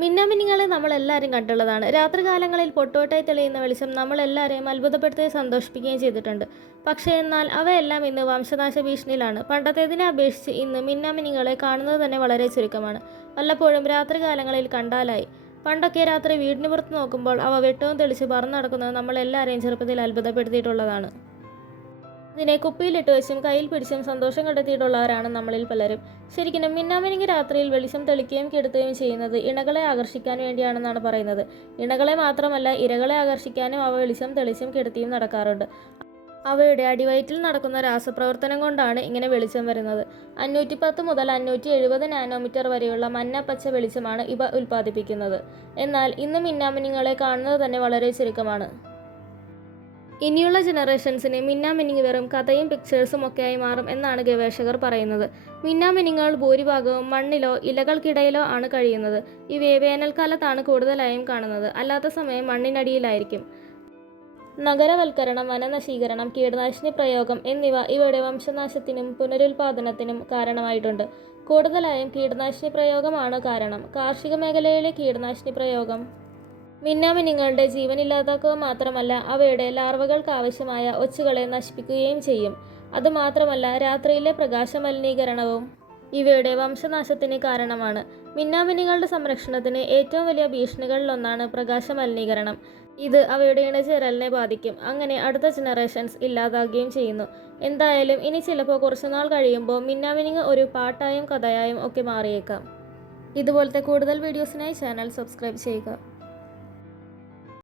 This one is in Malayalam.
മിന്നാമിനിങ്ങളെ നമ്മളെല്ലാവരും കണ്ടുള്ളതാണ്. രാത്രികാലങ്ങളിൽ പൊട്ടുവട്ടായി തെളിയുന്ന വെളിച്ചം നമ്മളെല്ലാവരെയും അത്ഭുതപ്പെടുത്തുകയും സന്തോഷിപ്പിക്കുകയും ചെയ്തിട്ടുണ്ട്. പക്ഷേ എന്നാൽ അവയെല്ലാം ഇന്ന് വംശനാശ ഭീഷണിയിലാണ്. പണ്ടത്തേതിനെ അപേക്ഷിച്ച് ഇന്ന് മിന്നാമിനിങ്ങളെ കാണുന്നത് തന്നെ വളരെ ചുരുക്കമാണ്. വല്ലപ്പോഴും രാത്രികാലങ്ങളിൽ കണ്ടാലായി. പണ്ടൊക്കെ രാത്രി വീടിന് പുറത്ത് നോക്കുമ്പോൾ അവ വെട്ടവും തെളിച്ച് പറന്നു നടക്കുന്നത് നമ്മളെല്ലാവരെയും ചെറുപ്പത്തിൽ അത്ഭുതപ്പെടുത്തിയിട്ടുള്ളതാണ്. ഇതിനെ കുപ്പിയിലിട്ട് വെച്ചും കയ്യിൽ പിടിച്ചും സന്തോഷം കണ്ടെത്തിയിട്ടുള്ളവരാണ് നമ്മളിൽ പലരും. ശരിക്കും മിന്നാമിനിങ്ങി രാത്രിയിൽ വെളിച്ചം തെളിക്കുകയും കെടുത്തുകയും ചെയ്യുന്നത് ഇണകളെ ആകർഷിക്കാൻ വേണ്ടിയാണെന്നാണ് പറയുന്നത്. ഇണകളെ മാത്രമല്ല, ഇരകളെ ആകർഷിക്കാനും അവ വെളിച്ചം തെളിച്ചും കെടുത്തിയും നടക്കാറുണ്ട്. അവയുടെ അടിവയറ്റിൽ നടക്കുന്ന രാസപ്രവർത്തനം കൊണ്ടാണ് ഇങ്ങനെ വെളിച്ചം വരുന്നത്. 510 മുതൽ 570 നാനോമീറ്റർ വരെയുള്ള മഞ്ഞ പച്ച വെളിച്ചമാണ് ഇവ ഉൽപ്പാദിപ്പിക്കുന്നത്. എന്നാൽ ഇന്ന് മിന്നാമിനിങ്ങളെ കാണുന്നത് തന്നെ വളരെ ചുരുക്കമാണ്. ഇനിയുള്ള ജനറേഷൻസിന് മിന്നാമിനിങ് വെറും കഥയും പിക്ചേഴ്സും ഒക്കെയായി മാറും എന്നാണ് ഗവേഷകർ പറയുന്നത്. മിന്നാമിനിങ്ങൾ ഭൂരിഭാഗവും മണ്ണിലോ ഇലകൾക്കിടയിലോ ആണ് കഴിയുന്നത്. ഇവയെ വേനൽക്കാലത്താണ് കൂടുതലായും കാണുന്നത്. അല്ലാത്ത സമയം മണ്ണിനടിയിലായിരിക്കും. നഗരവൽക്കരണം, വനനശീകരണം, കീടനാശിനി പ്രയോഗം എന്നിവ ഇവയുടെ വംശനാശത്തിനും പുനരുൽപാദനത്തിനും കാരണമായിട്ടുണ്ട്. കൂടുതലായും കീടനാശിനി പ്രയോഗമാണ് കാരണം. കാർഷിക മേഖലയിലെ കീടനാശിനി പ്രയോഗം മിന്നാമിനിങ്ങളുടെ ജീവനില്ലാതാക്കുക മാത്രമല്ല, അവയുടെ ലാർവകൾക്ക് ആവശ്യമായ ഒച്ചുകളെ നശിപ്പിക്കുകയും ചെയ്യും. അതുമാത്രമല്ല, രാത്രിയിലെ പ്രകാശ മലിനീകരണവും ഇവയുടെ വംശനാശത്തിന് കാരണമാണ്. മിന്നാമിനിങ്ങളുടെ സംരക്ഷണത്തിന് ഏറ്റവും വലിയ ഭീഷണികളിലൊന്നാണ് പ്രകാശ മലിനീകരണം. ഇത് അവയുടെ ഇണചേരലിനെ ബാധിക്കും. അങ്ങനെ അടുത്ത ജനറേഷൻസ് ഇല്ലാതാകുകയും ചെയ്യുന്നു. എന്തായാലും ഇനി ചിലപ്പോൾ കുറച്ചുനാൾ കഴിയുമ്പോൾ മിന്നാമിനിങ് ഒരു പാട്ടായും കഥയായും ഒക്കെ മാറിയേക്കാം. ഇതുപോലത്തെ കൂടുതൽ വീഡിയോസിനായി ചാനൽ സബ്സ്ക്രൈബ് ചെയ്യുക.